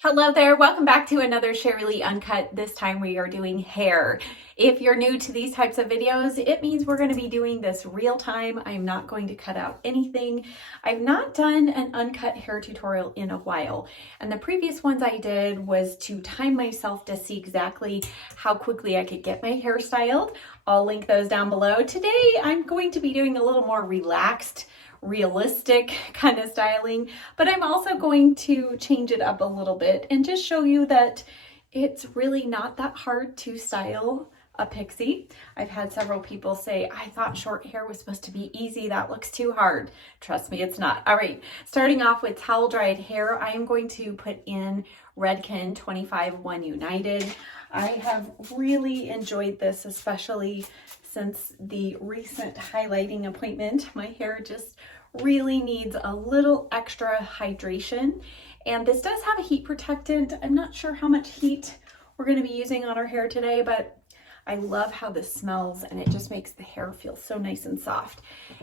Hello there, welcome back to another Sharalee Uncut. This time we are doing hair. If you're new to these types of videos, it means we're going to be doing this real time. I'm not going to cut out anything. I've not done an uncut hair tutorial in a while, and the previous ones I did was to time myself to see exactly how quickly I could get my hair styled. I'll link those down below. Today I'm going to be doing a little more relaxed, realistic kind of styling, but I'm also going to change it up a little bit and just show you that it's really not that hard to style a pixie. I've had several people say, I thought short hair was supposed to be easy. That looks too hard. Trust me, it's not. All right, starting off with towel dried hair, I am going to put in RAKUTEN 25 1 United. I have really enjoyed this, especially since the recent highlighting appointment. My hair just really needs a little extra hydration, and this does have a heat protectant. I'm not sure how much heat we're going to be using on our hair today, but I love how this smells, and it just makes the hair feel so nice and soft.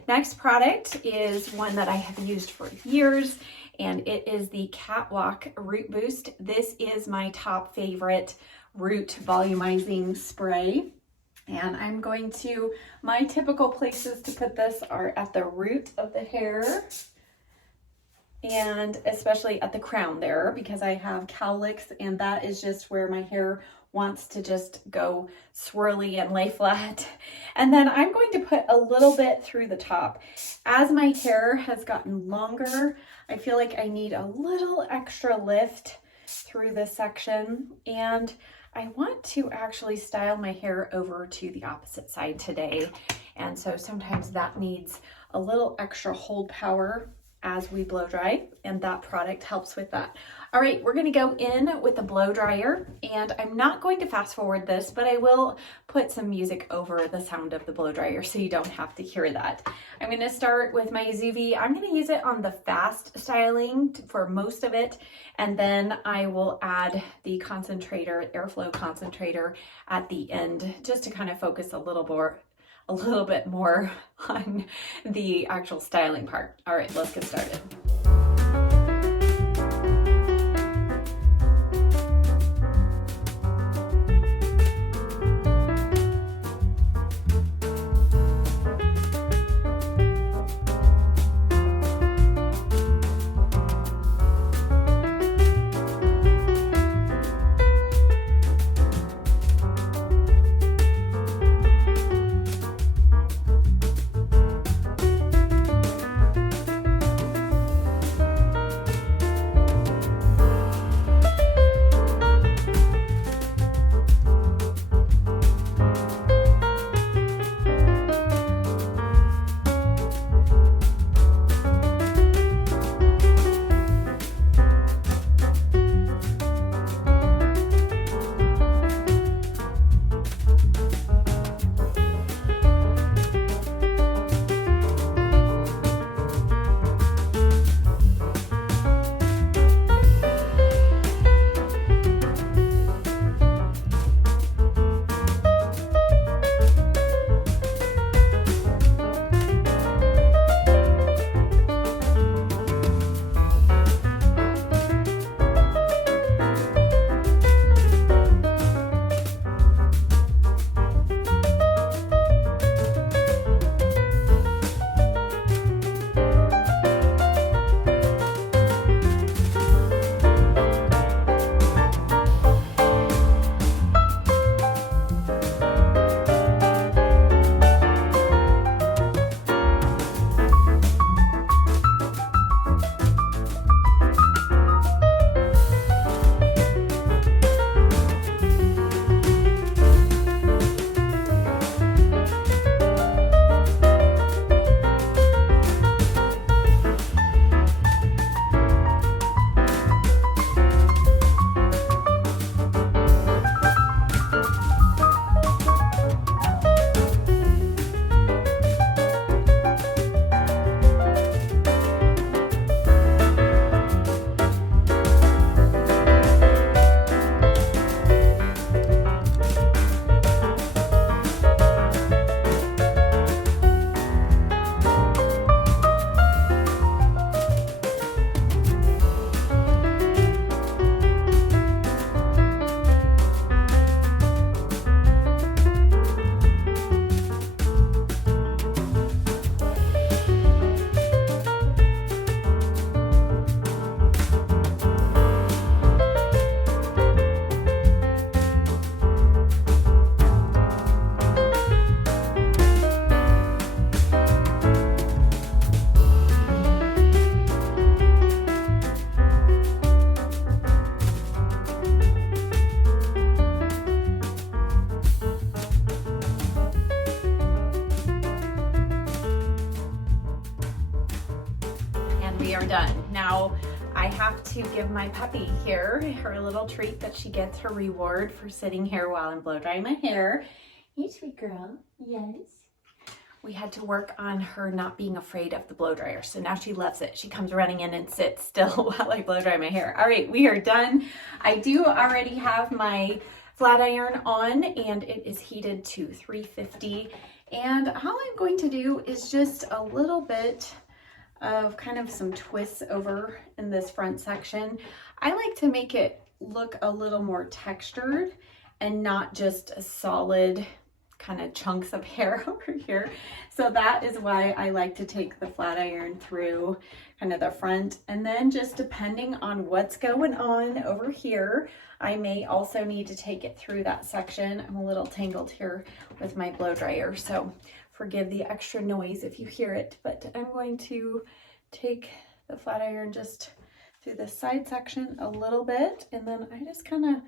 Next product is one that I have used for years, and it is the Catwalk Root Boost. This is my top favorite root volumizing spray. And I'm going to, my typical places to put this are at the root of the hair, and especially at the crown there, because I have cowlicks, and that is just where my hair wants to just go swirly and lay flat. And then I'm going to put a little bit through the top. As my hair has gotten longer, I feel like I need a little extra lift through this section, and I want to actually style my hair over to the opposite side today. And so sometimes that needs a little extra hold power as we blow dry, and that product helps with that. All right, we're gonna go in with the blow dryer, and I'm not going to fast forward this, but I will put some music over the sound of the blow dryer so you don't have to hear that. I'm gonna start with my Zuvi. I'm gonna use it on the fast styling for most of it, and then I will add the concentrator, airflow concentrator at the end, just to kind of focus a little bit more on the actual styling part. All right, let's get started. are done. Now I have to give my puppy here her little treat that she gets her reward for sitting here while I'm blow drying my hair. You sweet girl, yes. We had to work on her not being afraid of the blow dryer. So now she loves it. She comes running in and sits still while I blow dry my hair. All right, we are done. I do already have my flat iron on and it is heated to 350. And all I'm going to do is just a little bit of kind of some twists over in this front section. I like to make it look a little more textured and not just a solid kind of chunks of hair over here. So that is why I like to take the flat iron through kind of the front, and then just depending on what's going on over here, I may also need to take it through that section. I'm a little tangled here with my blow dryer, so forgive the extra noise if you hear it, but I'm going to take the flat iron just through the side section a little bit, and then I just kind of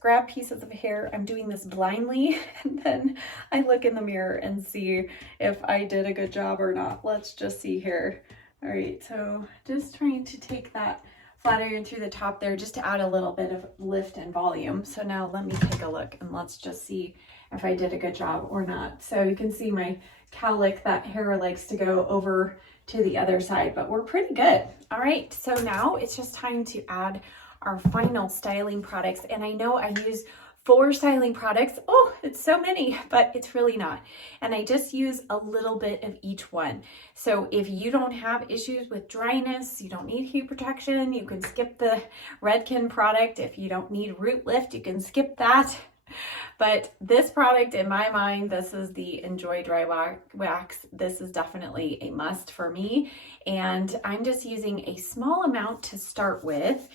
grab pieces of hair. I'm doing this blindly, and then I look in the mirror and see if I did a good job or not. Let's just see here. All right, so just trying to take that flat iron through the top there just to add a little bit of lift and volume. So now let me take a look and let's just see if I did a good job or not. So you can see my cowlick, that hair likes to go over to the other side, but we're pretty good. All right, so now it's just time to add our final styling products. And I know I use 4 styling products. Oh, it's so many, but it's really not. And I just use a little bit of each one. So if you don't have issues with dryness, you don't need heat protection, you can skip the Redken product. If you don't need root lift, you can skip that. But this product, in my mind, this is the Enjoy Dry Wax. This is definitely a must for me. And I'm just using a small amount to start with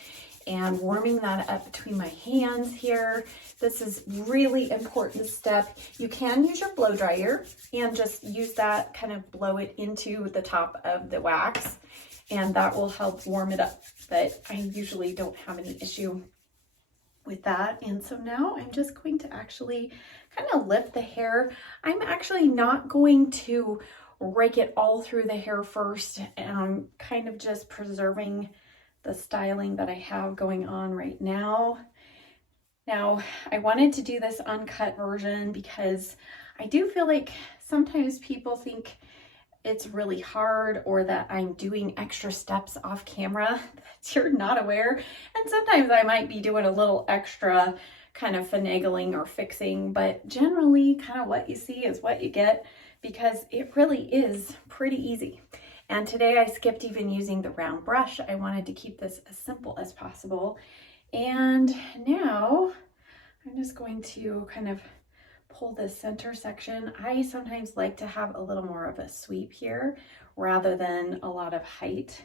and warming that up between my hands here. This is really important step. You can use your blow dryer and just use that, kind of blow it into the top of the wax, and that will help warm it up. But I usually don't have any issue with that. And so now I'm just going to actually kind of lift the hair. I'm actually not going to rake it all through the hair first, and I'm kind of just preserving the styling that I have going on right now. Now, I wanted to do this uncut version because I do feel like sometimes people think it's really hard or that I'm doing extra steps off camera that you're not aware. And sometimes I might be doing a little extra kind of finagling or fixing, but generally kind of what you see is what you get, because it really is pretty easy. And today I skipped even using the round brush. I wanted to keep this as simple as possible. And now I'm just going to kind of pull this center section. I sometimes like to have a little more of a sweep here rather than a lot of height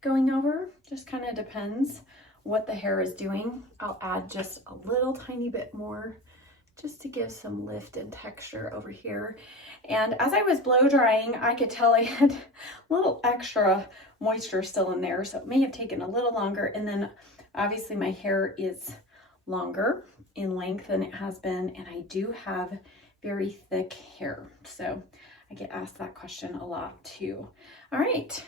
going over. Just kind of depends what the hair is doing. I'll add just a little tiny bit more just to give some lift and texture over here. And as I was blow drying, I could tell I had a little extra moisture still in there, so it may have taken a little longer. And then obviously my hair is longer in length than it has been, and I do have very thick hair, so I get asked that question a lot too. All right,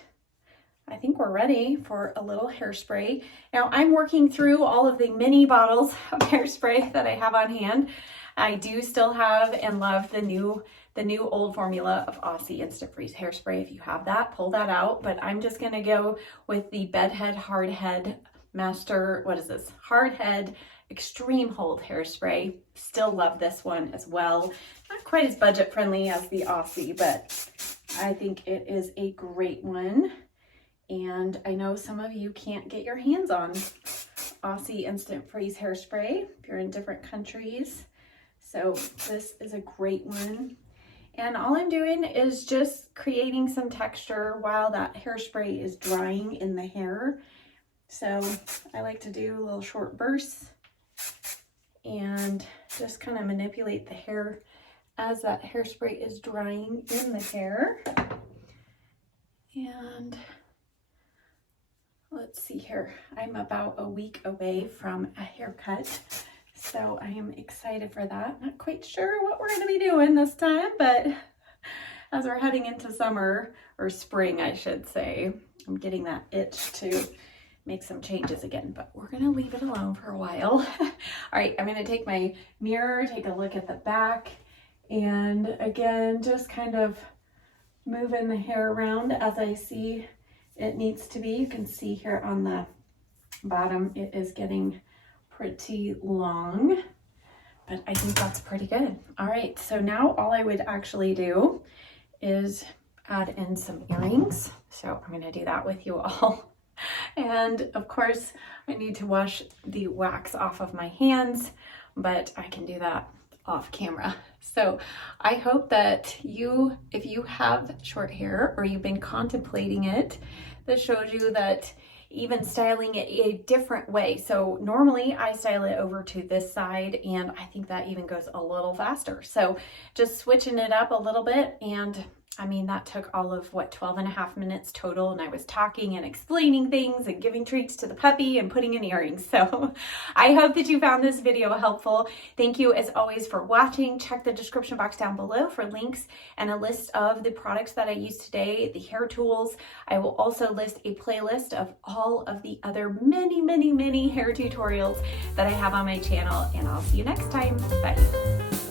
I think we're ready for a little hairspray. Now I'm working through all of the mini bottles of hairspray that I have on hand. I do still have and love the new old formula of Aussie Instant Freeze hairspray. If you have that, pull that out. But I'm just gonna go with the Bedhead Hardhead Master, what is this? Hardhead Extreme Hold hairspray. Still love this one as well. Not quite as budget friendly as the Aussie, but I think it is a great one. And I know some of you can't get your hands on Aussie Instant Freeze hairspray if you're in different countries. So this is a great one. And all I'm doing is just creating some texture while that hairspray is drying in the hair. So I like to do little short bursts and just kind of manipulate the hair as that hairspray is drying in the hair. And let's see here, I'm about a week away from a haircut, so I am excited for that. Not quite sure what we're going to be doing this time, but as we're heading into summer, or spring, I should say. I'm getting that itch to make some changes again, but we're gonna leave it alone for a while. All right, I'm gonna take my mirror, take a look at the back, and again, just kind of moving the hair around as I see it needs to be. You can see here on the bottom, it is getting pretty long, but I think that's pretty good. All right, so now all I would actually do is add in some earrings. So I'm gonna do that with you all. And of course, I need to wash the wax off of my hands, but I can do that off camera. So I hope that if you have short hair or you've been contemplating it, this shows you that even styling it a different way. So normally I style it over to this side, and I think that even goes a little faster. So just switching it up a little bit, and I mean, that took all of 12.5 minutes total, and I was talking and explaining things and giving treats to the puppy and putting in earrings. So I hope that you found this video helpful. Thank you as always for watching. Check the description box down below for links and a list of the products that I used today, the hair tools. I will also list a playlist of all of the other many hair tutorials that I have on my channel, and I'll see you next time. Bye.